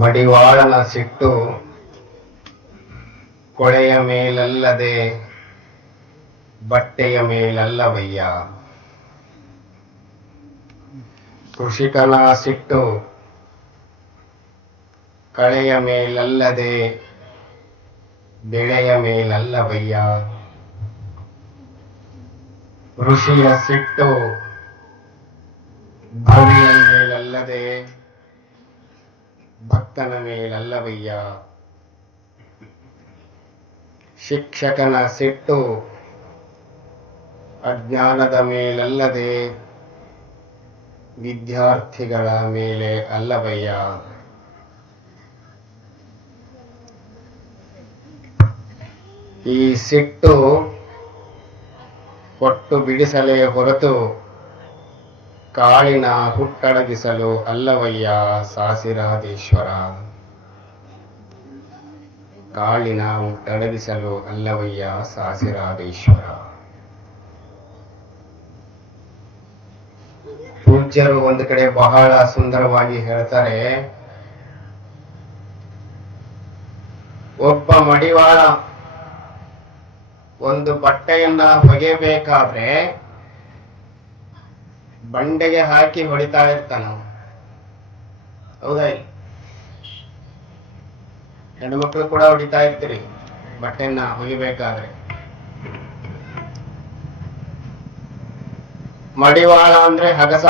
ಮಡಿವಾಳನ ಸಿಟ್ಟು ಕೊಳೆಯ ಮೇಲಲ್ಲದೆ ಬಟ್ಟೆಯ ಮೇಲಲ್ಲವಯ್ಯ. ಕೃಷಿಕನ ಸಿಟ್ಟು ಕಳೆಯ ಮೇಲಲ್ಲದೆ ಬೆಳೆಯ ಮೇಲಲ್ಲವಯ್ಯ. ಋಷಿಯ ಸಿಟ್ಟು ಭವಿಯ ಮೇಲಲ್ಲದೆ ಭಕ್ತನ ಮೇಲಲ್ಲವಯ್ಯ. ಶಿಕ್ಷಕನ ಸಿಟ್ಟು ಅಜ್ಞಾನದ ಮೇಲಲ್ಲದೆ ವಿದ್ಯಾರ್ಥಿಗಳ ಮೇಲೆ ಅಲ್ಲವಯ್ಯ. ಈ ಸಿಟ್ಟು ಕೊಟ್ಟು ಬಿಡಿಸಲೇ ಹೊರತು ಕಾಳಿನ ಹುಟ್ಟಡಗಿಸಲು ಅಲ್ಲವಯ್ಯ ಸಾಸಿರಾದೇಶ್ವರ. ಕಾಳಿನ ಹುಟ್ಟಡಗಿಸಲು ಅಲ್ಲವಯ್ಯ ಸಾಸಿರಾದೇಶ್ವರ. ಪೂಜ್ಯರು ಒಂದು ಕಡೆ ಬಹಳ ಸುಂದರವಾಗಿ ಹೇಳ್ತಾರೆ, ಒಬ್ಬ ಮಡಿವಾಳ ಒಂದು ಬಟ್ಟೆಯನ್ನ ಒಗೆಯಬೇಕಾದ್ರೆ ಬಂಡೆಗೆ ಹಾಕಿ ಹೊಡಿತಾ ಇರ್ತಾನ. ಹೌದಾ? ಹೆಣ್ಮಕ್ಳು ಕೂಡ ಹೊಡಿತಾ ಇರ್ತೀರಿ ಬಟ್ಟೆಯನ್ನ ಒಗಿಬೇಕಾದ್ರೆ. ಮಡಿವಾಳ ಅಂದ್ರೆ ಅಗಸ.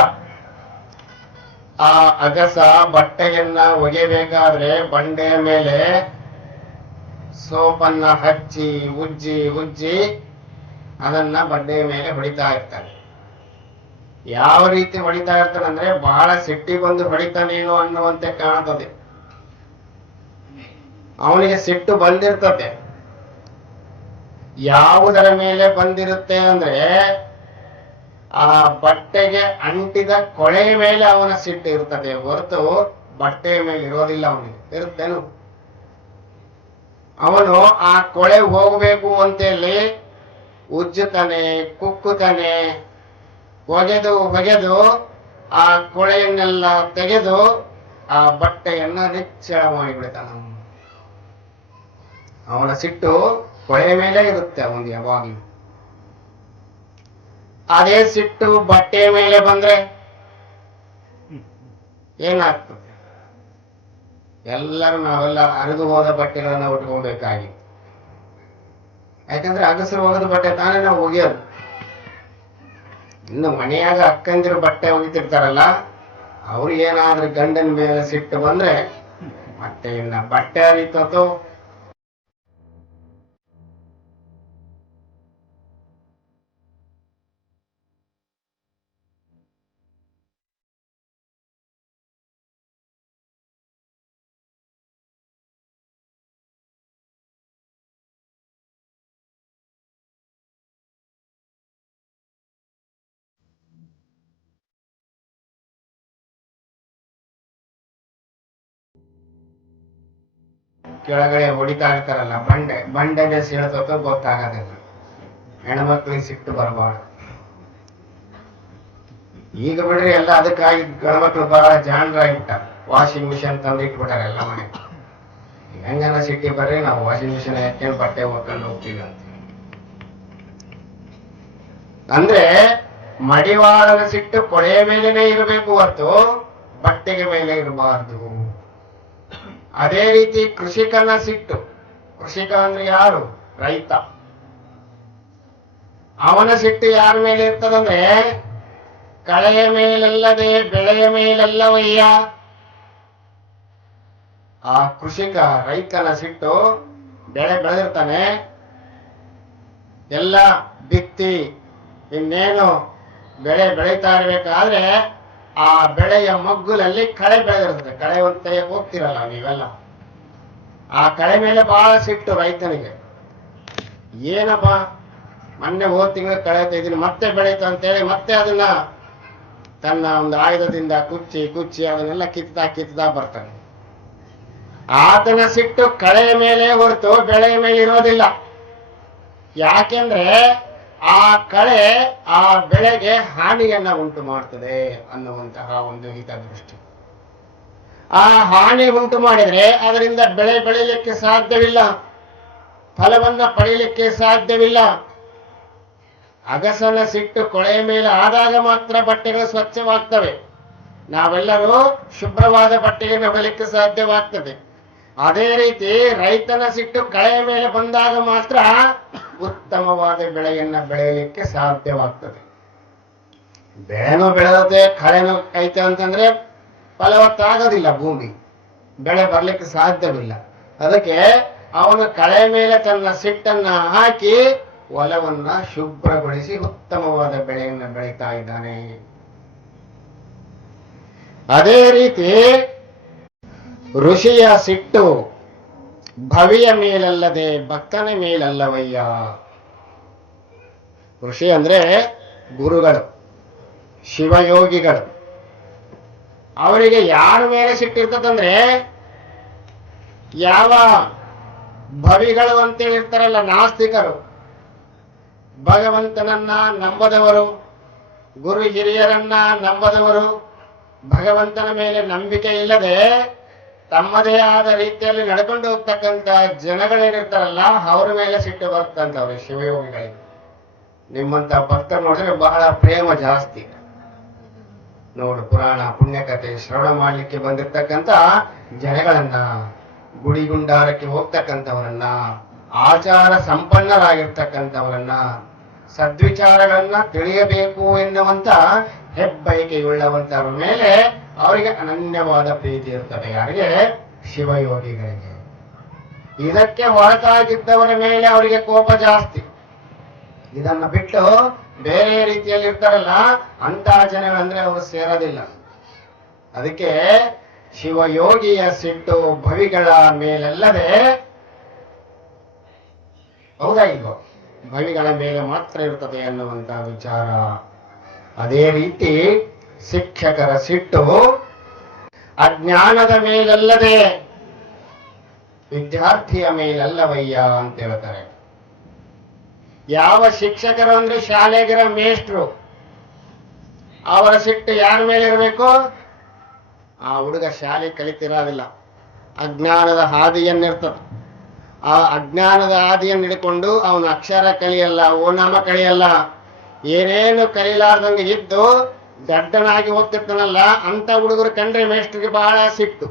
ಆ ಅಗಸ ಬಟ್ಟೆಯನ್ನ ಒಗೆಯಬೇಕಾದ್ರೆ ಬಂಡೆಯ ಮೇಲೆ ಸೋಪನ್ನ ಹಚ್ಚಿ ಉಜ್ಜಿ ಉಜ್ಜಿ ಅದನ್ನ ಬಂಡೆಯ ಮೇಲೆ ಹೊಡಿತಾ ಇರ್ತಾನೆ. ಯಾವ ರೀತಿ ಹೊಡಿತಾ ಇರ್ತಾನೆ ಅಂದ್ರೆ ಬಹಳ ಸಿಟ್ಟಿಗೊಂದು ಹೊಡಿತಾನೇನೋ ಅನ್ನುವಂತೆ ಕಾಣ್ತದೆ. ಅವನಿಗೆ ಸಿಟ್ಟು ಬಂದಿರ್ತದೆ. ಯಾವುದರ ಮೇಲೆ ಬಂದಿರುತ್ತೆ ಅಂದ್ರೆ ಆ ಬಟ್ಟೆಗೆ ಅಂಟಿದ ಕೊಳೆಯ ಮೇಲೆ ಅವನ ಸಿಟ್ಟು ಇರ್ತದೆ ಹೊರತು ಬಟ್ಟೆಯ ಮೇಲೆ ಇರೋದಿಲ್ಲ. ಅವನಿಗೆ ಇರುತ್ತೇನು? ಅವನು ಆ ಕೊಳೆ ಹೋಗಬೇಕು ಅಂತೇಳಿ ಉಜ್ಜುತ್ತಾನೆ, ಕುಕ್ಕುತ್ತಾನೆ, ಒಗೆದು ಒಗೆದು ಆ ಕೊಳೆಯನ್ನೆಲ್ಲ ತೆಗೆದು ಆ ಬಟ್ಟೆಯನ್ನ ನಿಚ್ಚಳ ಮಾಡಿಬಿಡ್ತಾನ. ಅವನ ಸಿಟ್ಟು ಕೊಳೆಯ ಮೇಲೆ ಇರುತ್ತೆ ಅವನು ಯಾವಾಗಲೂ. ಅದೇ ಸಿಟ್ಟು ಬಟ್ಟೆಯ ಮೇಲೆ ಬಂದ್ರೆ ಏನಾಗ್ತದೆ? ಎಲ್ಲರೂ ನಾವೆಲ್ಲ ಹರಿದು ಹೋದ ಬಟ್ಟೆಗಳನ್ನ ಉಟ್ಕೋಬೇಕಾಗಿ. ಯಾಕಂದ್ರೆ ಅಗಸರು ಹೋಗದ ಬಟ್ಟೆ ತಾನೇ ನಾವು ಒಗೆಯೋದು. ಇನ್ನು ಮನೆಯಾಗ ಅಕ್ಕಂದಿರು ಬಟ್ಟೆ ಒಗಿತಿರ್ತಾರಲ್ಲ, ಅವ್ರು ಏನಾದ್ರೂ ಗಂಡನ ಮೇಲೆ ಸಿಟ್ಟು ಬಂದ್ರೆ ಮತ್ತೆ ಇನ್ನ ಬಟ್ಟೆ ಹರಿತೋ ಕೆಳಗಡೆ ಹೊಡಿತಾ ಇರ್ತಾರಲ್ಲ, ಬಂಡೆಗೆ ಸೀಳ್ತೋ ಗೊತ್ತಾಗೋದಿಲ್ಲ. ಹೆಣ್ಮಕ್ಳಿಗೆ ಸಿಟ್ಟು ಬರಬಾರ್ದು. ಈಗ ಬಿಡ್ರಿ ಎಲ್ಲ ಅದಕ್ಕಾಗಿ ಗಣಮಕ್ಳು ಬಹಳ ಜಾಣರಾಗಿಟ್ಟ. ವಾಷಿಂಗ್ ಮಿಷಿನ್ ತಂದು ಇಟ್ಬಿಟ್ಟಾರೆ ಎಲ್ಲ ಮನೆ. ಹೆಂಗನ ಸಿಟ್ಟಿ ಬರ್ರಿ, ನಾವು ವಾಷಿಂಗ್ ಮಿಷಿನ್ ಹಾಕೊಂಡು ಬಟ್ಟೆ ಹೋಗ್ಕೊಂಡು ಹೋಗ್ತೀವಿ ಅಂತ. ಅಂದ್ರೆ ಮಡಿವಾಳನ ಸಿಟ್ಟು ಕೊಳೆಯ ಮೇಲೇನೆ ಇರಬೇಕು ಹೊರತು ಬಟ್ಟೆಗೆ ಮೇಲೆ ಇರಬಾರ್ದು. ಅದೇ ರೀತಿ ಕೃಷಿಕನ ಸಿಟ್ಟು, ಕೃಷಿಕ ಅಂದ್ರೆ ಯಾರು? ರೈತ. ಅವನ ಸಿಟ್ಟು ಯಾರ ಮೇಲೆ ಇರ್ತದಂದ್ರೆ ಕಳೆಯ ಮೇಲಲ್ಲದೆ ಬೆಳೆಯ ಮೇಲಲ್ಲವಯ್ಯ. ಆ ಕೃಷಿಕ ರೈತನ ಸಿಟ್ಟು ಬೆಳೆ ಬೆಳೆದಿರ್ತಾನೆ, ಎಲ್ಲ ಬಿತ್ತಿ ಇನ್ನೇನು ಬೆಳೆ ಬೆಳೀತಾ ಇರ್ಬೇಕಾದ್ರೆ ಆ ಬೆಳೆಯ ಮಗ್ಗುಲಲ್ಲಿ ಕಳೆ ಬೆಳೆದಿರ್ತದೆ. ಕಳೆ ಒಂದು ತೆಗೆಯಕ್ಕೆ ಹೋಗ್ತಿರಲ್ಲ ನೀವೆಲ್ಲ, ಆ ಕಳೆ ಮೇಲೆ ಬಹಳ ಸಿಟ್ಟು ರೈತನಿಗೆ. ಏನಪ್ಪ, ಮೊನ್ನೆ ಹೋದ ತಿಂಗಳು ಕಳೆ ತೆಗೆದಿನಿ, ಮತ್ತೆ ಬೆಳೀತ ಅಂತೇಳಿ ಮತ್ತೆ ಅದನ್ನ ತನ್ನ ಒಂದು ಆಯುಧದಿಂದ ಕುಚ್ಚಿ ಕುಚ್ಚಿ ಅದನ್ನೆಲ್ಲ ಕಿತ್ತಾ ಬರ್ತಾನೆ. ಆತನ ಸಿಟ್ಟು ಕಳೆಯ ಮೇಲೆ ಹೊರತು ಬೆಳೆಯ ಮೇಲೆ ಇರೋದಿಲ್ಲ. ಯಾಕೆಂದ್ರೆ ಆ ಕಳೆ ಆ ಬೆಳೆಗೆ ಹಾನಿಯನ್ನ ಉಂಟು ಮಾಡ್ತದೆ ಅನ್ನುವಂತಹ ಒಂದು ಹಿತದೃಷ್ಟಿ. ಆ ಹಾನಿ ಉಂಟು ಮಾಡಿದ್ರೆ ಅದರಿಂದ ಬೆಳೆ ಬೆಳೀಲಿಕ್ಕೆ ಸಾಧ್ಯವಿಲ್ಲ, ಫಲವನ್ನ ಪಡೆಯಲಿಕ್ಕೆ ಸಾಧ್ಯವಿಲ್ಲ. ಅಗಸನ ಸಿಟ್ಟು ಕೊಳೆಯ ಮೇಲೆ ಆದಾಗ ಮಾತ್ರ ಬಟ್ಟೆಗಳು ಸ್ವಚ್ಛವಾಗ್ತವೆ. ನಾವೆಲ್ಲರೂ ಶುಭ್ರವಾದ ಬಟ್ಟೆಯನ್ನು ಹೊರಲಿಕ್ಕೆ ಸಾಧ್ಯವಾಗ್ತದೆ. ಅದೇ ರೀತಿ ರೈತನ ಸಿಟ್ಟು ಕಳೆಯ ಮೇಲೆ ಬಂದಾಗ ಮಾತ್ರ ಉತ್ತಮವಾದ ಬೆಳೆಯನ್ನ ಬೆಳೆಯಲಿಕ್ಕೆ ಸಾಧ್ಯವಾಗ್ತದೆ. ಬೆಳೆನೂ ಬೆಳೆದತೆ ಕಳೆನೂ ಐತೆ ಅಂತಂದ್ರೆ ಫಲವತ್ತಾಗೋದಿಲ್ಲ, ಭೂಮಿ ಬೆಳೆ ಬರ್ಲಿಕ್ಕೆ ಸಾಧ್ಯವಿಲ್ಲ. ಅದಕ್ಕೆ ಅವನು ಕಳೆ ಮೇಲೆ ತನ್ನ ಸಿಟ್ಟನ್ನ ಹಾಕಿ ಹೊಲವನ್ನ ಶುಭ್ರಗೊಳಿಸಿ ಉತ್ತಮವಾದ ಬೆಳೆಯನ್ನು ಬೆಳೀತಾ ಇದ್ದಾನೆ. ಅದೇ ರೀತಿ ಋಷಿಯ ಸಿಟ್ಟು ಭವಿಯ ಮೇಲಲ್ಲದೆ ಭಕ್ತನ ಮೇಲಲ್ಲವಯ್ಯ. ಋಷಿ ಅಂದ್ರೆ ಗುರುಗಳು, ಶಿವಯೋಗಿಗಳು. ಅವರಿಗೆ ಯಾರ ಮೇಲೆ ಸಿಟ್ಟಿರ್ತದಂದ್ರೆ, ಯಾವ ಭವಿಗಳು ಅಂತೇಳಿ ಇರ್ತಾರಲ್ಲ, ನಾಸ್ತಿಕರು, ಭಗವಂತನನ್ನ ನಂಬದವರು, ಗುರು ಹಿರಿಯರನ್ನ ನಂಬದವರು, ಭಗವಂತನ ಮೇಲೆ ನಂಬಿಕೆ ಇಲ್ಲದೆ ತಮ್ಮದೇ ಆದ ರೀತಿಯಲ್ಲಿ ನಡ್ಕೊಂಡು ಹೋಗ್ತಕ್ಕಂಥ ಜನಗಳೇನಿರ್ತಾರಲ್ಲ ಅವರ ಮೇಲೆ ಸಿಟ್ಟು ಬರ್ತಂತವ್ರೆ ಶಿವಯೋಗಿಗಳಿಗೆ. ನಿಮ್ಮಂತ ಭಕ್ತರು ನೋಡಿದ್ರೆ ಬಹಳ ಪ್ರೇಮ ಜಾಸ್ತಿ. ನೋಡು, ಪುರಾಣ ಪುಣ್ಯಕಥೆ ಶ್ರವಣ ಮಾಡ್ಲಿಕ್ಕೆ ಬಂದಿರ್ತಕ್ಕಂಥ ಜನಗಳನ್ನ, ಗುಡಿಗುಂಡಾರಕ್ಕೆ ಹೋಗ್ತಕ್ಕಂಥವರನ್ನ, ಆಚಾರ ಸಂಪನ್ನರಾಗಿರ್ತಕ್ಕಂಥವರನ್ನ, ಸದ್ವಿಚಾರಗಳನ್ನ ತಿಳಿಯಬೇಕು ಎನ್ನುವಂತ ಹೆಬ್ಬಯಕೆಯುಳ್ಳವಂತವರ ಮೇಲೆ ಅವರಿಗೆ ಅನನ್ಯವಾದ ಪ್ರೀತಿ ಇರ್ತದೆ. ಯಾರಿಗೆ? ಶಿವಯೋಗಿಗಳಿಗೆ. ಇದಕ್ಕೆ ಹೊರತಾಗಿದ್ದವರ ಮೇಲೆ ಅವರಿಗೆ ಕೋಪ ಜಾಸ್ತಿ. ಇದನ್ನ ಬಿಟ್ಟು ಬೇರೆ ರೀತಿಯಲ್ಲಿ ಇರ್ತಾರಲ್ಲ ಅಂತಹ ಜನಗಳಂದ್ರೆ ಅವರು ಸೇರೋದಿಲ್ಲ. ಅದಕ್ಕೆ ಶಿವಯೋಗಿಯ ಸಿಟ್ಟು ಭವಿಗಳ ಮೇಲಲ್ಲದೆ, ಹೌದಾ ಇಲ್ವೋ, ಭವಿಗಳ ಮೇಲೆ ಮಾತ್ರ ಇರ್ತದೆ ಅನ್ನುವಂತ ವಿಚಾರ. ಅದೇ ರೀತಿ ಶಿಕ್ಷಕರ ಸಿಟ್ಟು ಅಜ್ಞಾನದ ಮೇಲಲ್ಲದೆ ವಿದ್ಯಾರ್ಥಿಯ ಮೇಲಲ್ಲವಯ್ಯ ಅಂತ ಹೇಳ್ತಾರೆ. ಯಾವ ಶಿಕ್ಷಕರು ಅಂದ್ರೆ ಶಾಲೆಗಿರ ಮೇಷ್ಟ್ರು, ಅವರ ಸಿಟ್ಟು ಯಾರ ಮೇಲೆ ಇರಬೇಕು? ಆ ಹುಡುಗ ಶಾಲೆ ಕಲಿತಿರೋದಿಲ್ಲ, ಅಜ್ಞಾನದ ಹಾದಿಯನ್ನಿರ್ತದೆ. ಆ ಅಜ್ಞಾನದ ಹಾದಿಯನ್ನು ಹಿಡ್ಕೊಂಡು ಅವನು ಅಕ್ಷರ ಕಲಿಯಲ್ಲ, ಓನಾಮ ಕಲಿಯಲ್ಲ, ಏನೇನು ಕಲಿಲಾರ್ದಂಗೆ ಇದ್ದು ದಡ್ಡನಾಗಿ ಹೋಗ್ತಿರ್ತಾನಲ್ಲ, ಅಂತ ಹುಡುಗರು ಕಂಡ್ರೆ ಮೇಷ್ಟ್ರಿಗೆ ಬಹಳ ಸಿಟ್ಟು.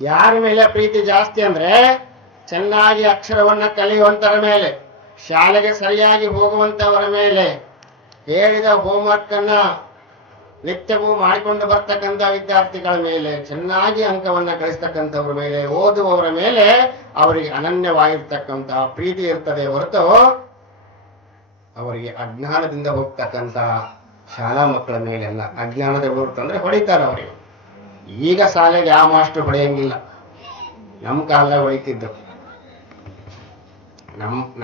ಯಾರ ಮೇಲೆ ಪ್ರೀತಿ ಜಾಸ್ತಿ ಅಂದ್ರೆ, ಚೆನ್ನಾಗಿ ಅಕ್ಷರವನ್ನ ಕಲಿಯುವಂತರ ಮೇಲೆ, ಶಾಲೆಗೆ ಸರಿಯಾಗಿ ಹೋಗುವಂತವರ ಮೇಲೆ, ಹೇಳಿದ ಹೋಮ್ವರ್ಕ್ ಅನ್ನ ನಿತ್ಯವೂ ಮಾಡಿಕೊಂಡು ಬರ್ತಕ್ಕಂಥ ವಿದ್ಯಾರ್ಥಿಗಳ ಮೇಲೆ, ಚೆನ್ನಾಗಿ ಅಂಕವನ್ನ ಗಳಿಸ್ತಕ್ಕಂಥವ್ರ ಮೇಲೆ, ಓದುವವರ ಮೇಲೆ ಅವರಿಗೆ ಅನನ್ಯವಾಗಿರ್ತಕ್ಕಂತಹ ಪ್ರೀತಿ ಇರ್ತದೆ ಹೊರತು ಅವರಿಗೆ ಅಜ್ಞಾನದಿಂದ ಹೋಗ್ತಕ್ಕಂಥ ಶಾಲಾ ಮಕ್ಕಳ ಮೇಲೆಲ್ಲ. ಅಜ್ಞಾನದ ಹುಡುಗರ್ತಂದ್ರೆ ಹೊಡಿತಾರೆ ಅವರಿಗೆ. ಈಗ ಶಾಲೆಗೆ ಯಾವ ಮಾಸ್ಟರ್ ಹೊಡೆಯಂಗಿಲ್ಲ, ನಮ್ಮ ಕಾಲದಾಗ ಹೊಡಿತಿದ್ದು.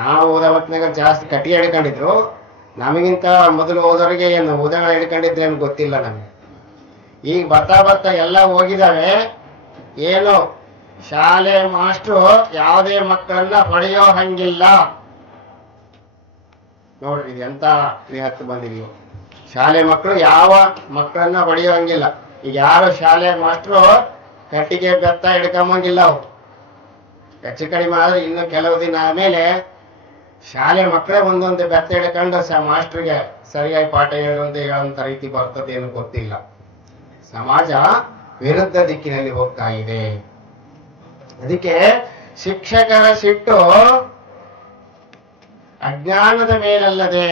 ನಾವು ಓದೋ ಹೊತ್ತಿನಾಗ ಜಾಸ್ತಿ ಕಟಿ ಹಿಡ್ಕೊಂಡಿದ್ರು. ನಮಗಿಂತ ಮೊದಲು ಓದೋರಿಗೆ ಏನು ಉದಗಳು ಹಿಡ್ಕೊಂಡಿದ್ರೆ ಏನು ಗೊತ್ತಿಲ್ಲ ನಮಗೆ. ಈಗ ಬರ್ತಾ ಬರ್ತಾ ಎಲ್ಲ ಹೋಗಿದಾವೆ. ಏನು ಶಾಲೆ ಮಾಸ್ಟ್ರು ಯಾವುದೇ ಮಕ್ಕಳನ್ನ ಹೊಡೆಯೋ ಹಂಗಿಲ್ಲ ನೋಡ್ರಿ. ಇದು ಎಂತ ಹತ್ತು ಬಂದಿದೀವಿ. ಶಾಲೆ ಮಕ್ಕಳು ಯಾವ ಮಕ್ಕಳನ್ನ ಹೊಡೆಯೋ ಹಂಗಿಲ್ಲ. ಈಗ ಯಾರು ಶಾಲೆ ಮಾಸ್ಟ್ರು ಕಟ್ಟಿಗೆ ಬೆತ್ತ ಹಿಡ್ಕೊಂಬಂಗಿಲ್ಲ. ಅವು ಹೆಚ್ಚು ಕಡಿಮೆ ಆದ್ರೆ ಇನ್ನು ಕೆಲವು ದಿನ ಆಮೇಲೆ ಶಾಲೆ ಮಕ್ಕಳೇ ಒಂದೊಂದು ಬೆತ್ತ ಹಿಡ್ಕೊಂಡು ಮಾಸ್ಟ್ರಿಗೆ ಸರಿಯಾಗಿ ಪಾಠ ಹೇಳುವಂತ ರೀತಿ ಬರ್ತದೆ ಏನು ಗೊತ್ತಿಲ್ಲ. ಸಮಾಜ ವಿರುದ್ಧ ದಿಕ್ಕಿನಲ್ಲಿ ಹೋಗ್ತಾ ಇದೆ. ಅದಕ್ಕೆ ಶಿಕ್ಷಕರ ಸಿಟ್ಟು ಅಜ್ಞಾನದ ಮೇಲಲ್ಲದೆ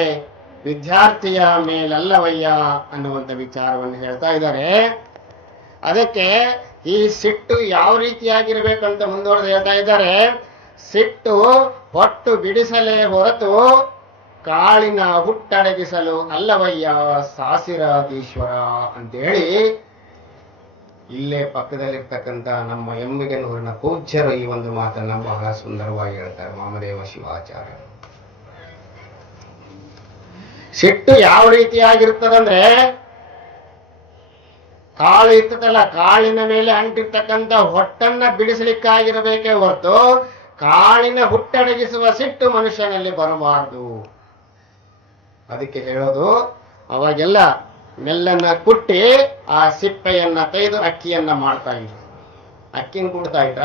ವಿದ್ಯಾರ್ಥಿಯ ಮೇಲಲ್ಲವಯ್ಯ ಅನ್ನುವಂಥ ವಿಚಾರವನ್ನು ಹೇಳ್ತಾ ಇದ್ದಾರೆ. ಅದಕ್ಕೆ ಈ ಸಿಟ್ಟು ಯಾವ ರೀತಿಯಾಗಿರ್ಬೇಕಂತ ಮುಂದುವರೆದು ಹೇಳ್ತಾ ಇದ್ದಾರೆ. ಸಿಟ್ಟು ಹೊಟ್ಟು ಬಿಡಿಸಲೇ ಹೊರತು ಕಾಳಿನ ಹುಟ್ಟಡಗಿಸಲು ಅಲ್ಲವಯ್ಯ ಸಾಸಿರಾದೀಶ್ವರ ಅಂತೇಳಿ ಇಲ್ಲೇ ಪಕ್ಕದಲ್ಲಿರ್ತಕ್ಕಂಥ ನಮ್ಮ ಎಮ್ಮಿಗನೂರಿನ ಪೂಜ್ಯರು ಈ ಒಂದು ಮಾತನ್ನ ಬಹಳ ಸುಂದರವಾಗಿ ಹೇಳ್ತಾರೆ. ವಾಮದೇವ ಶಿವಾಚಾರ್ಯ. ಸಿಟ್ಟು ಯಾವ ರೀತಿಯಾಗಿರ್ತದಂದ್ರೆ, ಕಾಳು ಇರ್ತದಲ್ಲ, ಕಾಳಿನ ಮೇಲೆ ಅಂಟಿರ್ತಕ್ಕಂಥ ಹೊಟ್ಟನ್ನ ಬಿಡಿಸಲಿಕ್ಕಾಗಿರಬೇಕೇ ಹೊರತು ಕಾಳಿನ ಹುಟ್ಟಡಗಿಸುವ ಸಿಟ್ಟು ಮನುಷ್ಯನಲ್ಲಿ ಬರಬಾರದು. ಅದಕ್ಕೆ ಹೇಳೋದು, ಅವಾಗೆಲ್ಲ ನೆಲ್ಲನ್ನ ಕುಟ್ಟಿ ಆ ಸಿಪ್ಪೆಯನ್ನ ತೆಗೆದು ಅಕ್ಕಿಯನ್ನ ಮಾಡ್ತಾ ಇದ್ರು. ಅಕ್ಕಿನ ಕುಡ್ತಾ ಇದ್ರ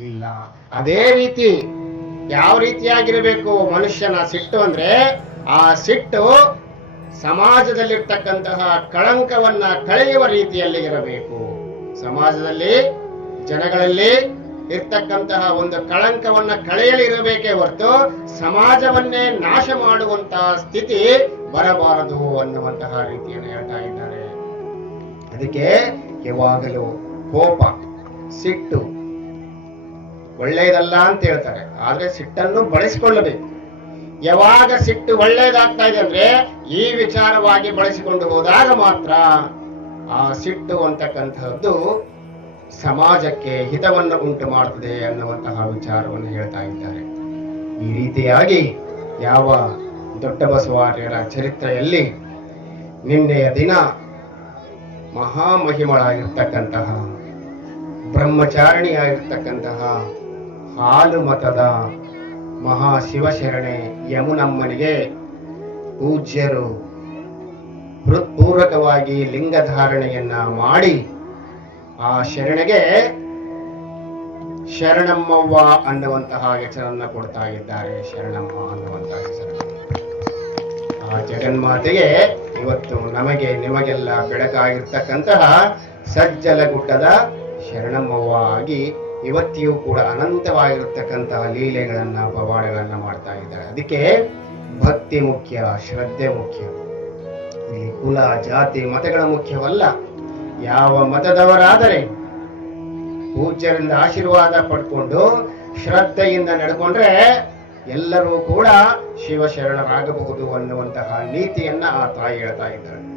ಇಲ್ಲ. ಅದೇ ರೀತಿ ಯಾವ ರೀತಿಯಾಗಿರಬೇಕು ಮನುಷ್ಯನ ಸಿಟ್ಟು ಅಂದ್ರೆ, ಆ ಸಿಟ್ಟು ಸಮಾಜದಲ್ಲಿರ್ತಕ್ಕಂತಹ ಕಳಂಕವನ್ನ ಕಳೆಯುವ ರೀತಿಯಲ್ಲಿ ಇರಬೇಕು. ಸಮಾಜದಲ್ಲಿ ಜನಗಳಲ್ಲಿ ಇರ್ತಕ್ಕಂತಹ ಒಂದು ಕಳಂಕವನ್ನ ಕಳೆಯಲಿರಬೇಕೇ ಹೊರತು ಸಮಾಜವನ್ನೇ ನಾಶ ಮಾಡುವಂತಹ ಸ್ಥಿತಿ ಬರಬಾರದು ಅನ್ನುವಂತಹ ರೀತಿಯನ್ನು ಹೇಳ್ತಾ ಇದ್ದಾರೆ. ಅದಕ್ಕೆ ಯಾವಾಗಲೂ ಕೋಪ, ಸಿಟ್ಟು ಒಳ್ಳೆಯದಲ್ಲ ಅಂತ ಹೇಳ್ತಾರೆ. ಆದ್ರೆ ಸಿಟ್ಟನ್ನು ಬಳಸಿಕೊಳ್ಳಬೇಕು. ಯಾವಾಗ ಸಿಟ್ಟು ಒಳ್ಳೆಯದಾಗ್ತಾ ಇದೆ ಅಂದ್ರೆ ಈ ವಿಚಾರವಾಗಿ ಬಳಸಿಕೊಂಡು ಹೋದಾಗ ಮಾತ್ರ ಆ ಸಿಟ್ಟು ಅಂತಕ್ಕಂತಹದ್ದು ಸಮಾಜಕ್ಕೆ ಹಿತವನ್ನು ಉಂಟು ಮಾಡುತ್ತದೆ ಅನ್ನುವಂತಹ ವಿಚಾರವನ್ನು ಹೇಳ್ತಾ ಇದ್ದಾರೆ. ಈ ರೀತಿಯಾಗಿ ಯಾವ ದೊಡ್ಡ ಬಸವಾರ್ಯರ ಚರಿತ್ರೆಯಲ್ಲಿ ನಿನ್ನೆಯ ದಿನ ಮಹಾಮಹಿಮಳಾಗಿರ್ತಕ್ಕಂತಹ ಬ್ರಹ್ಮಚಾರಿಣಿಯಾಗಿರ್ತಕ್ಕಂತಹ ಹಾಲು ಮತದ ಮಹಾಶಿವಶರಣೆ ಯಮುನಮ್ಮನಿಗೆ ಪೂಜ್ಯರು ಹೃತ್ಪೂರ್ವಕವಾಗಿ ಲಿಂಗಧಾರಣೆಯನ್ನ ಮಾಡಿ ಆ ಶರಣೆಗೆ ಶರಣಮ್ಮವ್ವ ಅನ್ನುವಂತಹ ಹೆಸರನ್ನ ಕೊಡ್ತಾ ಇದ್ದಾರೆ. ಶರಣಮ್ಮ ಅನ್ನುವಂತಹ ಹೆಸರು ಆ ಜಗನ್ಮಾತೆಗೆ ಇವತ್ತು ನಮಗೆ ನಿಮಗೆಲ್ಲ ಬೆಳಕಾಗಿರ್ತಕ್ಕಂತಹ ಸಜ್ಜಲಗುಡ್ಡದ ಶರಣಮ್ಮವ್ವ ಆಗಿ ಇವತ್ತಿಯೂ ಕೂಡ ಅನಂತವಾಗಿರ್ತಕ್ಕಂತಹ ಲೀಲೆಗಳನ್ನ ಪವಾಡಗಳನ್ನ ಮಾಡ್ತಾ ಇದ್ದಾರೆ. ಅದಕ್ಕೆ ಭಕ್ತಿ ಮುಖ್ಯ, ಶ್ರದ್ಧೆ ಮುಖ್ಯ. ಇಲ್ಲಿ ಕುಲ, ಜಾತಿ, ಮತಗಳ ಮುಖ್ಯವಲ್ಲ. ಯಾವ ಮತದವರಾದರೆ ಪೂಜ್ಯರಿಂದ ಆಶೀರ್ವಾದ ಪಡ್ಕೊಂಡು ಶ್ರದ್ಧೆಯಿಂದ ನಡ್ಕೊಂಡ್ರೆ ಎಲ್ಲರೂ ಕೂಡ ಶಿವಶರಣರಾಗಬಹುದು ಅನ್ನುವಂತಹ ನೀತಿಯನ್ನ ಆ ತಾಯಿ ಹೇಳ್ತಾ ಇದ್ದಾರೆ.